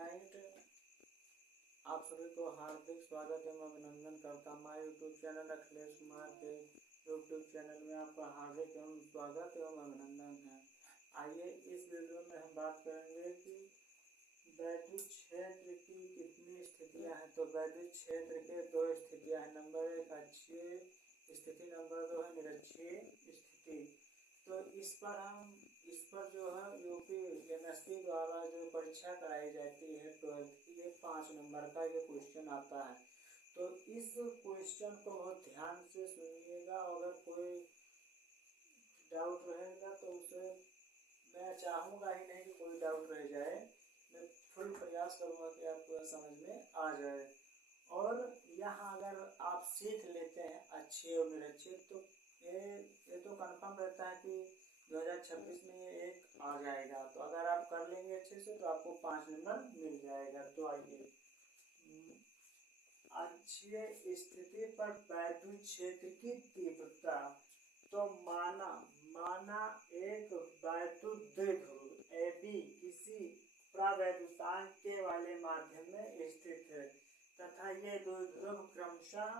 Night. आप सभी को हार्दिक स्वागत एवं अभिनंदन करता हूँ। हमारे यूट्यूब चैनल अखिलेश कुमार के यूट्यूब चैनल में आपका हार्दिक एवं स्वागत एवं अभिनंदन है। आइए इस वीडियो में हम बात करेंगे कि वैद्युत क्षेत्र की कितनी स्थितियां हैं। तो वैद्युत क्षेत्र के दो स्थितियां हैं। नंबर 1 अक्षीय स्थिति, नंबर 2 है निरक्षीय स्थिति। तो इस पर जो है यूपी एमएसपी द्वारा जो परीक्षा कराई जाती है 12th की, ये 5 नंबर का ये क्वेश्चन आता है। तो इस क्वेश्चन को बहुत ध्यान से सुनिएगा। अगर कोई डाउट रहेगा तो उसे मैं चाहूँगा ही नहीं कि कोई डाउट रह जाए। मैं फुल प्रयास करूँगा कि आपको समझ में आ जाए। और यहाँ अगर आप सीख लेते हैं अच्छे और निरक्षे, तो ये तो कंफर्म रहता है कि 2026 में ये एक आ जाएगा। तो अगर आप कर लेंगे अच्छे से तो आपको 5 नंबर मिल जाएगा। तो आइए, अक्षीय स्थिति पर वैद्युत क्षेत्र की तीव्रता। तो माना एक वैद्युत द्विध्रुव AB किसी प्रावैद्युतांक के वाले माध्यम में स्थित है तथा ये द्विध्रुव क्रमशः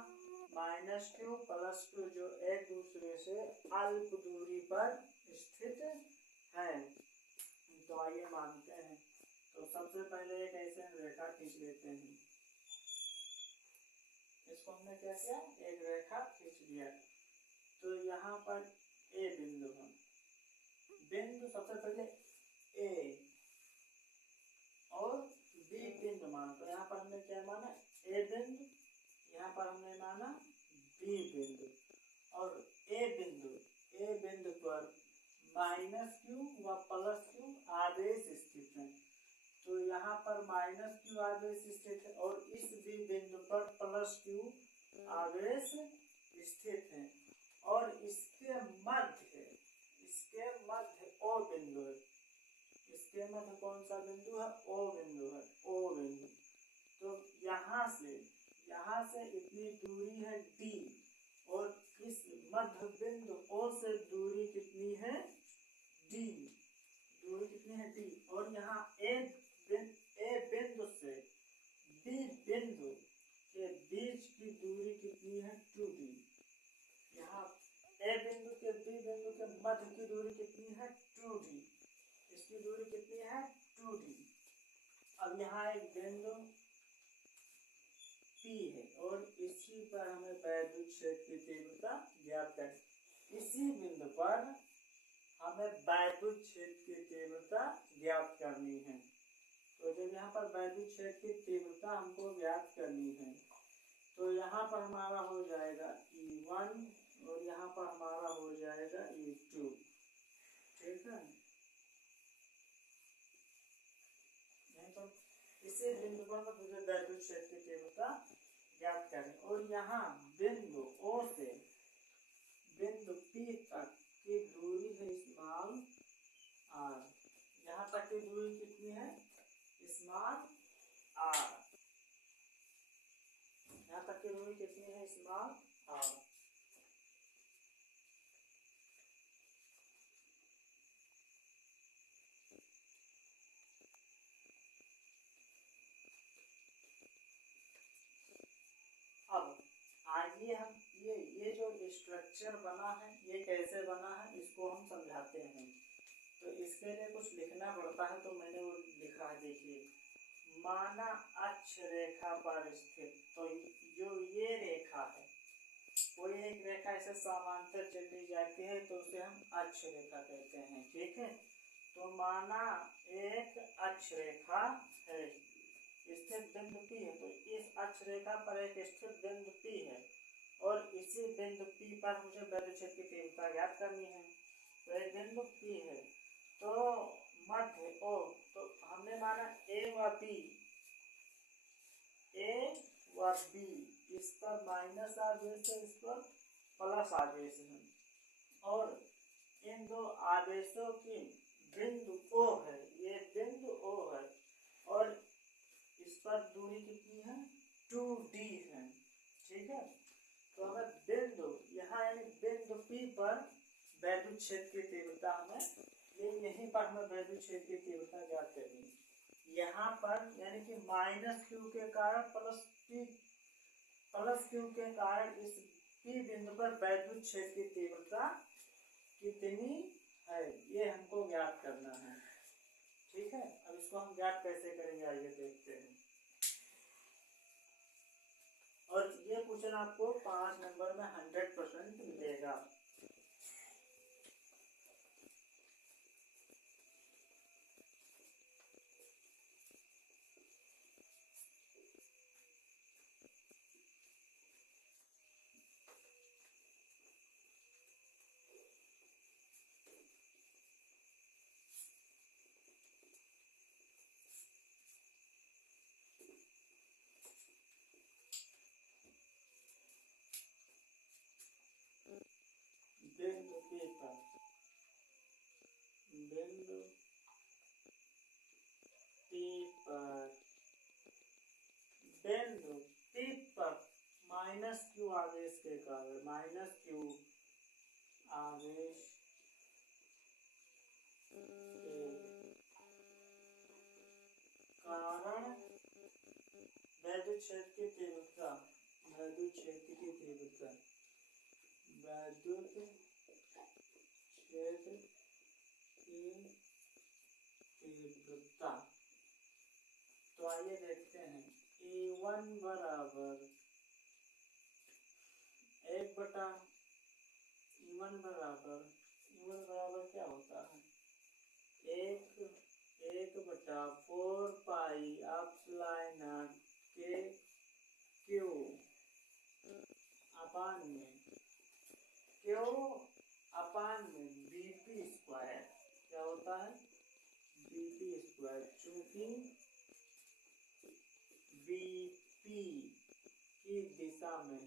-q + q जो एक दूसरे से अल्प दूरी पर स्थित है। तो आइए मानते हैं। तो सबसे पहले एक ऐसे रेखा खींच लेते हैं। इसको हमने क्या किया, एक रेखा खींच लिया। तो यहाँ पर A बिंदु है। बिंदु सबसे पहले A और B बिंदु माना। तो यहाँ पर हमने क्या माना, A बिंदु, यहाँ पर हमने माना B बिंदु। और A बिंदु पर -q व +q आवेश स्थित है। तो यहाँ पर -q आवेश स्थित है और इस B बिंदु पर +q आवेश स्थित है। और इसके मध्य O बिंदु है। इसके मध्य कौन सा बिंदु है, O बिंदु है। O बिंदु। तो यहाँ से इतनी दूरी है D और इस मध्य बिंदु O से दूरी कितनी है, D। दूरी कितनी है, D। और यहाँ A बिंदु से B बिंदु के बीच की दूरी कितनी है, 2D। यहाँ A बिंदु के B बिंदु के मध्य की दूरी कितनी है, 2D। इसकी दूरी कितनी है, 2D। अब यहाँ एक बिंदु P है और इसी पर हमें वैद्युत क्षेत्र की तीव्रता ज्ञात करनी। इसी बिंदु पर हमें वैद्युत क्षेत्र की तीव्रता ज्ञात करनी है। तो जब यहाँ पर वैद्युत क्षेत्र की तीव्रता हमको ज्ञात करनी है, तो यहाँ पर हमारा हो जाएगा E1 और यहाँ पर हमारा हो जाएगा E2। ठीक है। नहीं तो इसी बिंदु पर मुझे वैद्युत क्षेत्र की तीव्रता ज्ञात करें। और यहाँ बिंदु O से बिंदु P तक की दूरी है स्मॉल r। यहाँ तक की दूरी कितनी है, स्मॉल r। यहाँ तक की दूरी कितनी है, स्मॉल r। अब आइए हम ये जो स्ट्रक्चर बना है, ये कैसे बना है, इसको हम समझाते हैं। तो इसके लिए कुछ लिखना पड़ता है, तो मैंने वो लिखा है। देखिए, माना अक्ष रेखा पर स्थित। तो जो ये रेखा है, कोई एक रेखा ऐसे समांतर चली जाती है तो उसे हम अक्ष रेखा कहते हैं। ठीक है। तो माना एक अक्ष रेखा है, स्थित बिंदु P है। तो इस अक्ष रेखा पर एक स्थित बिंदु P है और इसी बिंदु P पर मुझे वैद्युत क्षेत्र की तीव्रता ज्ञात करनी है। तो एक बिंदु P है, तो मध्य O। तो हमने माना A व B, इस पर माइनस आवेश है, इस पर प्लस आवेश है। और इन दो आवेशों की बिंदु O है, ये बिंदु O है और इस पर दूरी कितनी है, 2D है। ठीक है। तो हमें बिंदु यहाँ यानी बिंदु P पर वैद्युत क्षेत्र की तीव्रता हमें यहीं पर हमें वैद्युत क्षेत्र की तीव्रता ज्ञात करनी है। यहाँ पर यानी कि माइनस क्यू के कारण प्लस क्यू के कारण इस पी बिंदु पर वैद्युत क्षेत्र की तीव्रता कितनी है, ये हमको ज्ञात करना है। ठीक है, अब इसको हम ज्ञात कैसे करेंगे आइए देखते हैं। और ये क्वेश्चन आपको 5 नंबर में 100% मिलेगा। बिंदु P पर माइनस क्यू आवेश के कारण वैद्युत क्षेत्र की तीव्रता तो आइए देखते हैं। E1 बराबर 1/E1 बराबर क्या होता है, 1/4 पाई एप्सिलॉन के क्यू अपान में बीपी स्क्वायर क्या होता है, बीपी स्क्वायर, चूंकि बीपी की दिशा में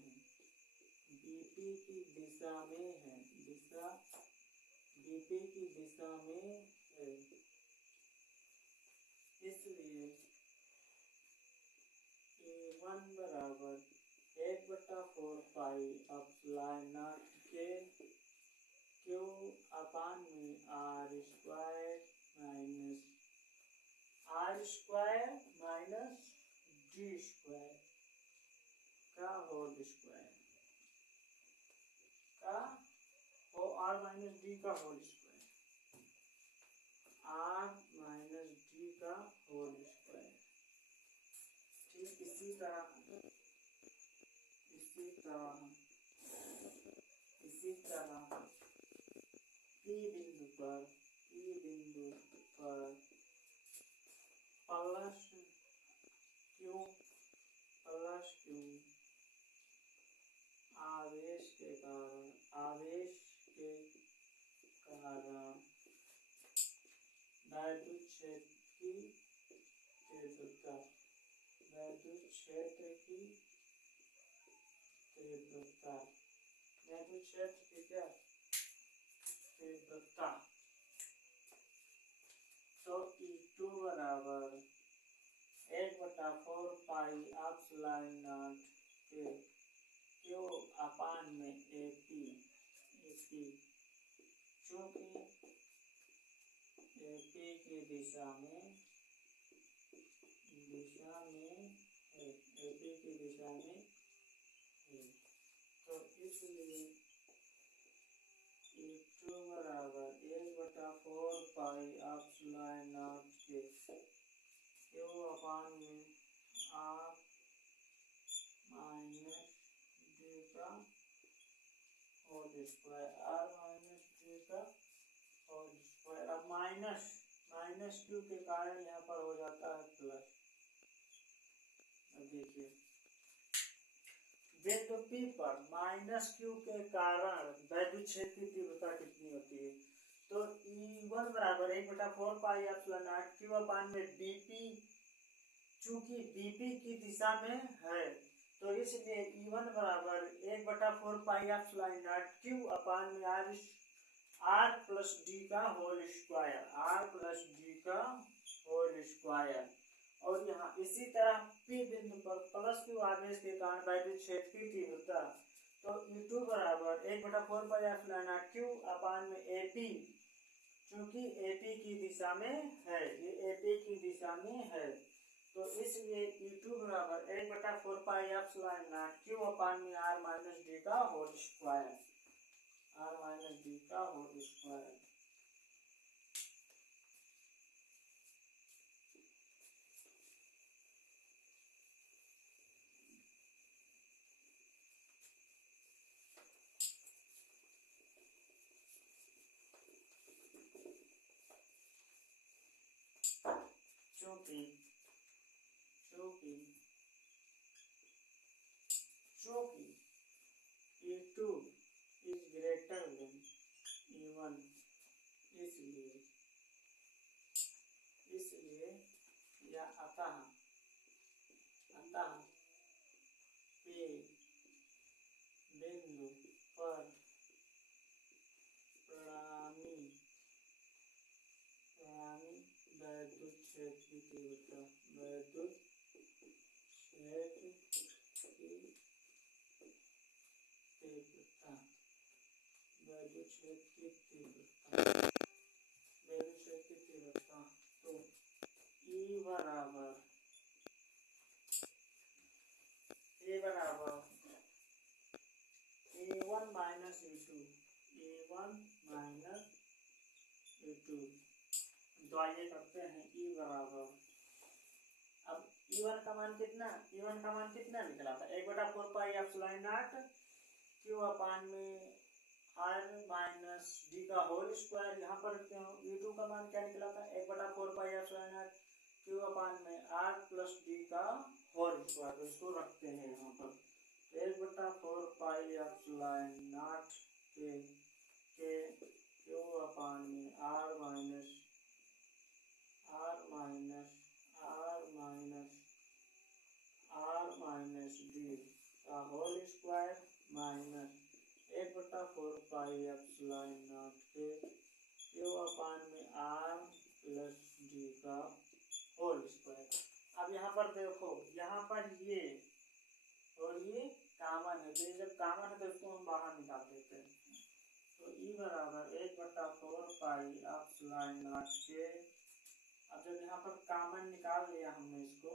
है, इसलिए A1 बराबर 1/4 पाई एप्सिलॉन के क्यू अपान में R square minus D square का whole square R minus D का होल स्क्वायर, ठीक इसी तरह P बिंदु पर प्लस क्यू आवेश के कारण वैद्युत क्षेत्र की तीव्रता तो E2 बराबर 1/4 पाई एप्सिलॉन के क्यू अपान में AP, चूंकि AP की दिशा में है, तो इसलिए E2 बराबर 1/4 पाई एप्सिलॉन के क्यू अपान में R माइनस डी का होल स्क्वायर, अब माइनस क्यू के कारण यहाँ पर हो जाता है प्लस। अब देखिए बिंदु P पर माइनस क्यू के कारण वैद्युत क्षेत्र की तीव्रता कितनी होती है, तो E1 बराबर 1/4 पाई एप्सिलॉन क्यू अपान में बीपी, चूंकि बीपी की दिशा में है तो इसलिए E1 बराबर 1/4 पाई एप्सिलॉन क्यू अपान में R प्लस डी का होल स्क्वायर, और यहाँ इसी तरह P बिंदु पर प्लस क्यू आवेश के कारण वैद्युत क्षेत्र की तीव्रता, तो E2 बराबर 1/4 पाई एप्सिलॉन क्यू अपान में AP, क्योंकि एपी की दिशा में है, ये एपी की दिशा में है, तो इसलिए E2 बराबर 1/4πε0 क्यू अपान में r माइनस डी का whole square, r minus D का होल स्क्वायर। चूंकि E2 is greater than E1, इसलिए या अतः P बिंदु पर परिणामी वैद्युत क्षेत्र की तीव्रता, वैद्युत क्षेत्र की तीव्रता, तो E बराबर E1 माइनस E2, तो आइए करते हैं E बराबर, अब E1 का मान कितना निकला था, 1/4πε0 क्यू अपान में r माइनस डी का होल स्क्वायर। यहाँ पर E2 का मान क्या निकला था, 1/4πε0 क्यू अपान में r प्लस डी का होल स्क्वायर, इसको रखते हैं यहाँ पर 1/4πε0 के क्यू अपान में r माइनस डी का होल स्क्वायर माइनस 1/4πε0 के क्यू अपान में r प्लस डी का होल स्क्वायर। अब यहाँ पर देखो, यहाँ पर ये और ये कॉमन है, तो जब कॉमन है तो इसको हम बाहर निकाल देते हैं, तो E बराबर 1/4πε0 के, अब जब यहाँ पर कॉमन निकाल लिया हमने इसको,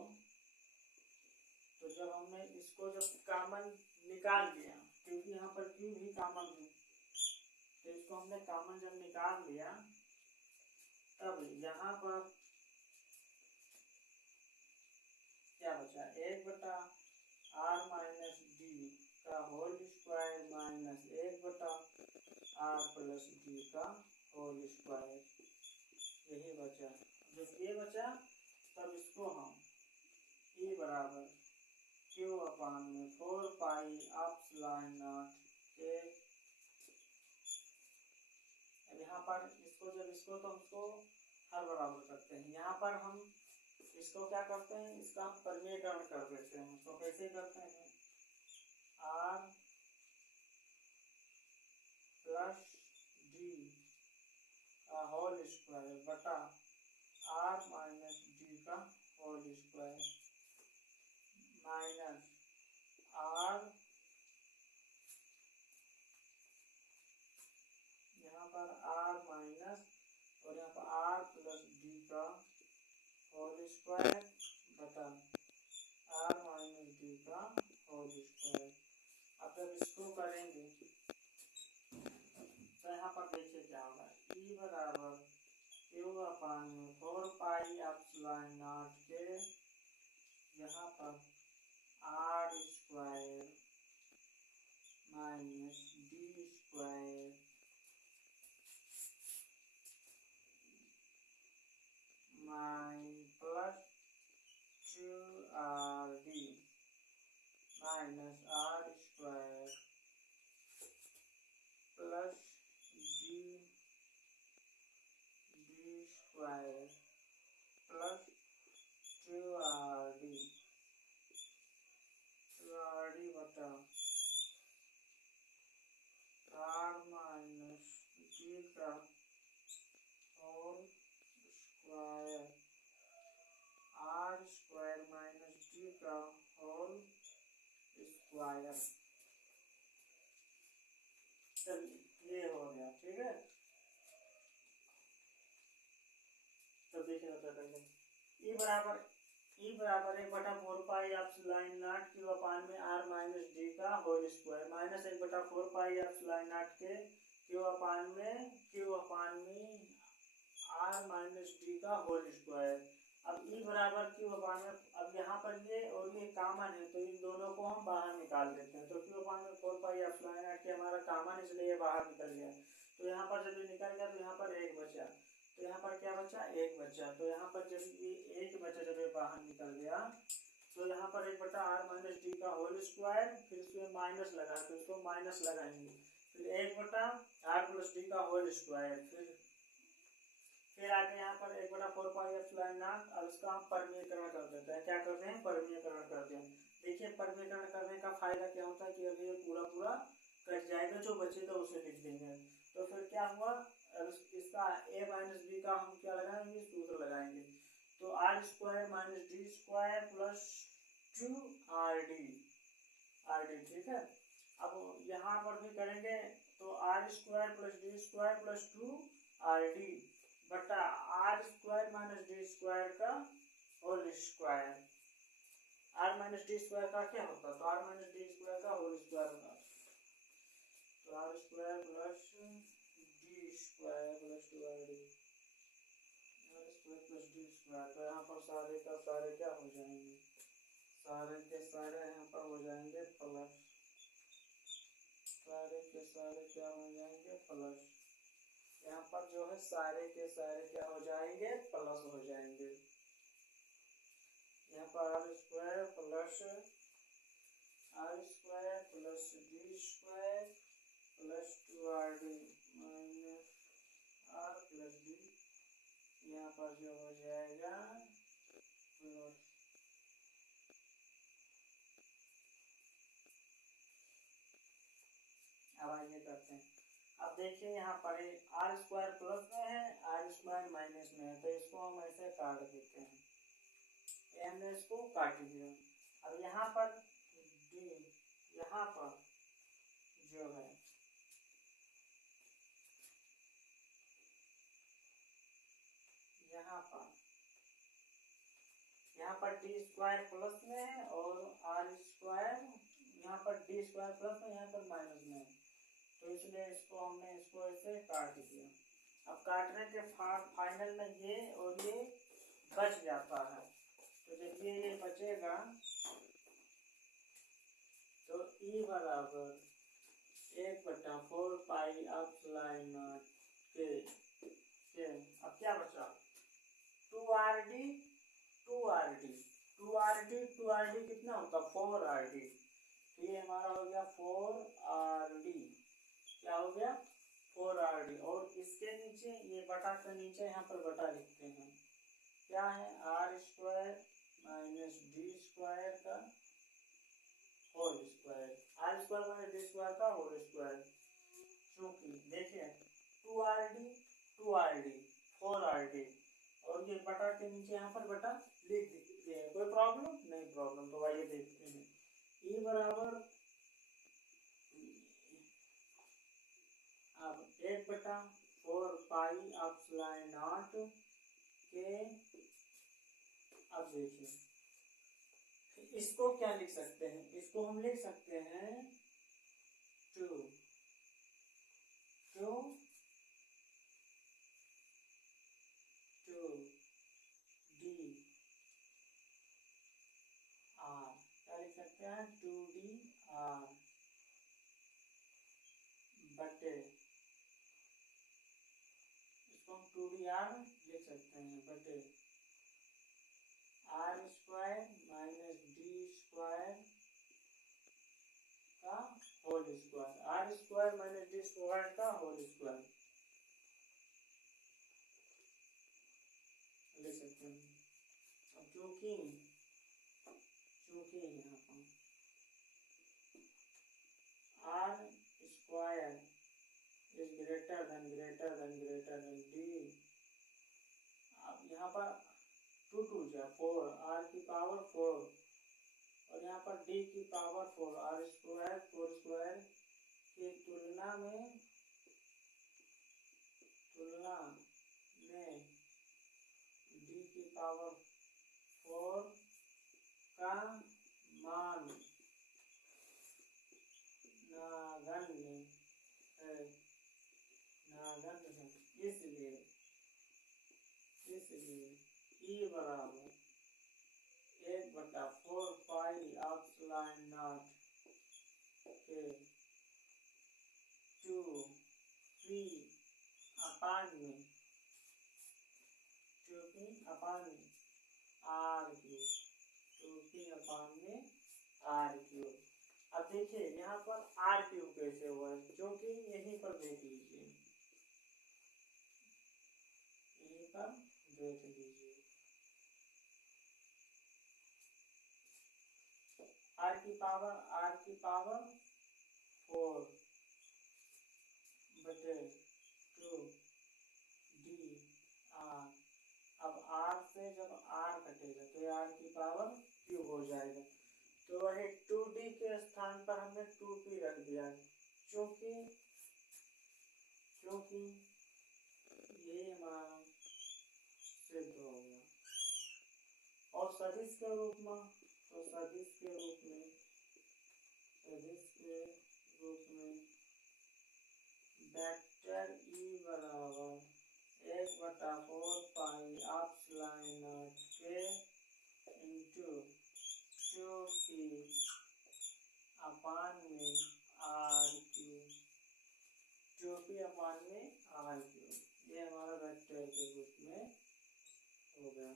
तो जब हमने इसको कॉमन निकाल लिया, क्योंकि यहाँ पर क्यू भी कॉमन है, तो इसको हमने कॉमन जब निकाल लिया, तब यहाँ पर क्या बचा, 1/r माइनस डी का whole square minus 1/r plus D का होल स्क्वायर, यही बचा। जब ये बचा तब इसको हम E बराबर क्यू अपान में 4πε0 के, यहाँ पर इसको तो हमको हर बराबर करते हैं, यहाँ पर हम इसको क्या करते हैं, इसका परिमेयकरण कर देते हैं, तो कैसे करते हैं, r प्लस डी का होल स्क्वायर बटा r माइनस डी का होल स्क्वायर माइनस r, यहाँ पर r माइनस और यहाँ पर r प्लस डी का होल स्क्वायर बटा r माइनस डी का होल स्क्वायर। अब जब इसको करेंगे तो यहाँ पर देखिए क्या होगा, E बराबर क्यू अपान में 4πε0 के, यहाँ पर r square minus D square plus 2rd minus r square plus D square plus 2rd बटा r माइनस डी का whole square, r square minus D का होल स्क्वायर। चलिए ये हो गया, ठीक है। देखिए सबसे पहले ई बराबर 1/4 पाई एप्सिलॉन नॉट क्यू अपान में आर माइनस डी का whole square minus 1/4 pi epsilon naught के क्यू अपान में आर माइनस डी का होल स्क्वायर। अब ई बराबर क्यू अपान में, अब यहाँ पर ये और ये कामन है तो इन दोनों को हम बाहर निकाल देते हैं। तो क्यू अपान में 4 पाई एप्सिलॉन नॉट के हमारा कामन इसलिए बाहर निकल गया। तो यहाँ पर जब ये निकल गया तो यहाँ पर एक बचा, तो यहाँ पर क्या बचा, एक बचा। तो यहाँ पर जब ये एक बचा, जब ये बाहर निकल गया तो यहाँ पर 1/r माइनस डी का होल स्क्वायर, फिर इसमें माइनस लगा तो इसको माइनस लगाएंगे, फिर 1/r प्लस डी का होल स्क्वायर, फिर आगे यहाँ पर 1/4 पाई एप्सिलॉन नॉट। अब इसका हम परमीकरण कर देते हैं। क्या करते हैं, परमीकरण करते हैं। देखिए परमीकरण करने का फायदा क्या होता है कि अभी ये पूरा कट जाएगा, जो बचेगा उसे लिख देंगे। तो फिर क्या हुआ, इसका a माइनस बी का हम क्या लगाएंगे, सूत्र लगाएंगे। तो R square minus D square plus 2rd, ठीक है। अब यहाँ पर भी करेंगे तो R square plus D square plus 2rd बटा R square minus D square का whole square. R minus D square का क्या होता है, तो आर माइनस डी स्क्वायर का होल स्क्वायर होगा। तो R square plus D square plus 2rd, R square plus D square. तो यहाँ पर सारे का सारे क्या हो जाएंगे, सारे के सारे यहाँ पर हो जाएंगे प्लस, सारे के सारे क्या हो जाएंगे प्लस। यहाँ पर जो है सारे के सारे क्या हो जाएंगे, प्लस हो जाएंगे। यहाँ पर R square plus D square plus 2rd minus R plus D, यहाँ पर जो हो जाएगा प्लस। अब आइए करते हैं। अब देखिए यहाँ पर आर स्क्वायर प्लस में है, आर स्क्वायर माइनस में है, तो इसको हम ऐसे काट देते हैं। हमने इसको काट दिया। अब यहाँ पर डी, यहाँ पर जो है यहाँ पर डी स्क्वायर प्लस में है और आर स्क्वायर यहाँ पर डी स्क्वायर प्लस में, यहाँ पर माइनस में है, तो इसलिए इसको हमने इसको ऐसे काट दिया। अब काटने के फाइनल में ये और ये बच जाता है। तो जब ये बचेगा तो ई बराबर 1/4 पाई एप्सिलॉन नॉट के अब क्या बचा, 2rd कितना होता, 4rd। तो ये हमारा हो गया 4rd, क्या हो गया 4rd। और इसके नीचे ये बटा के नीचे यहाँ पर बटा लिखते हैं, क्या है R square minus D square का whole square, R square minus D square का होल स्क्वायर। क्योंकि देखिए 2rd 4rd और ये बटा के नीचे यहाँ पर बटा लिख देते हैं, कोई प्रॉब्लम नहीं, प्रॉब्लम। तो आइए देखते हैं, ई बराबर अब 1/4 पाई एप्सिलॉन नॉट के। अब देखिए इसको क्या लिख सकते हैं, इसको हम लिख सकते हैं 2 डी आर, क्या लिख सकते हैं 2d r बटे, इसको हम 2d r लिख सकते हैं बटे R square minus D square का whole square, R square minus D square का होल स्क्वायर लिख सकते हैं। अब क्योंकि यहाँ पर R square is greater than D, अब यहाँ पर 2 2 जा 4, आर की पावर 4 और यहाँ पर डी की पावर 4, आर स्क्वायर 4 स्क्वायर की तुलना में की पावर 4 का मान नगण्य है, इसलिए E बराबर 1/4 पाई एप्सिलॉन नॉट के 2p अपान में r3। अब देखिए यहाँ पर r3 कैसे हुआ है, क्योंकि यहीं पर देख लीजिए, r की पावर 4 बटे 2 dr। अब r से जब r कटेगा तो r की पावर क्यूब हो जाएगा, तो वही 2d के स्थान पर हमने 2p रख दिया, क्योंकि ये हमारा सिद्ध हो गया। और सदिश के रूप में वेक्टर E बराबर 1/4 पाई एप्सिलॉन नॉट के इंटू 2p अपान में r3, 2p अपान में r3, ये हमारा वेक्टर के रूप में हो गया।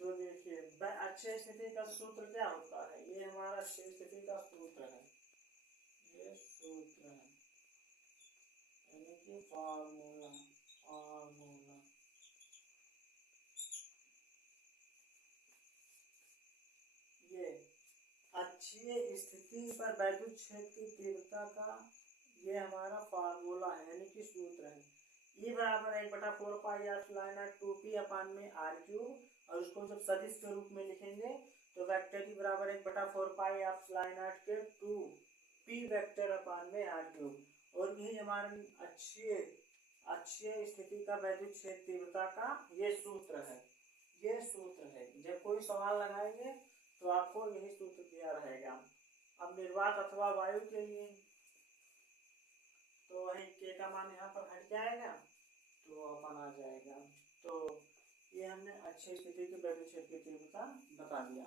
तो देखिए अक्षय स्थिति का सूत्र क्या होता है, ये हमारा अक्षय स्थिति का सूत्र है, यानी कि फॉर्मूला। ये अक्षीय स्थिति पर वैद्युत क्षेत्र की तीव्रता का ये हमारा फार्मूला है, यानी कि सूत्र है। E बराबर 1/4 पाई एप्सिलॉन नॉट 2p अपान में r3, और उसको जब सदिश के रूप में लिखेंगे तो वेक्टर E बराबर 1/4 पाई एप्सिलॉन नॉट के 2p वेक्टर अपान में r3, और यही हमारी अक्षीय स्थिति का वैद्युत क्षेत्र तीव्रता का ये सूत्र है। जब कोई सवाल लगाएंगे तो आपको यही सूत्र दिया रहेगा। अब निर्वात अथवा वायु के लिए तो वही k का मान यहाँ पर हट जाएगा तो अपन आ जाएगा। तो ये हमने अक्षीय स्थिति के वैद्युत क्षेत्र की तीव्रता बता दिया।